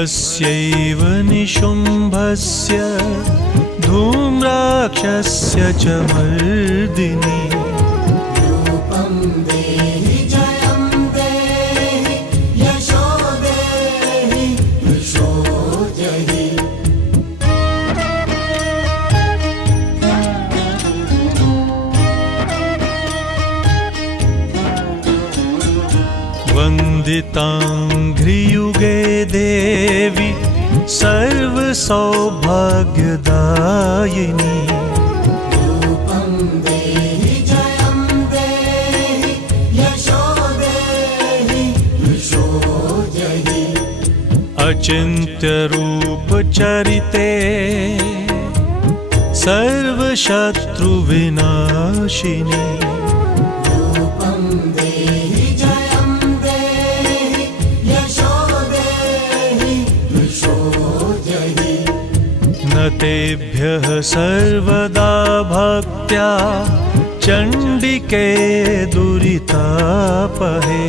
शुम्भस्यैव निशुम्भस्य धूम्राक्षस्य च मर्दिनी रूपं देहि जयं देहि यशो देहि यशो जहि। वन्दिताङ्घ्रियुगे देवी सर्वसौभाग्यदायिनी रूपं देहि जयं देहि यशो देहि यशो जहि। अचिन्त्यरूपचरिते सर्वशत्रुविनाशिनी रूपं देहि जयं देहि यशो देहि यशो जहि। न तेभ्यः सर्वदा भक्त्या चण्डिके दुरितापहे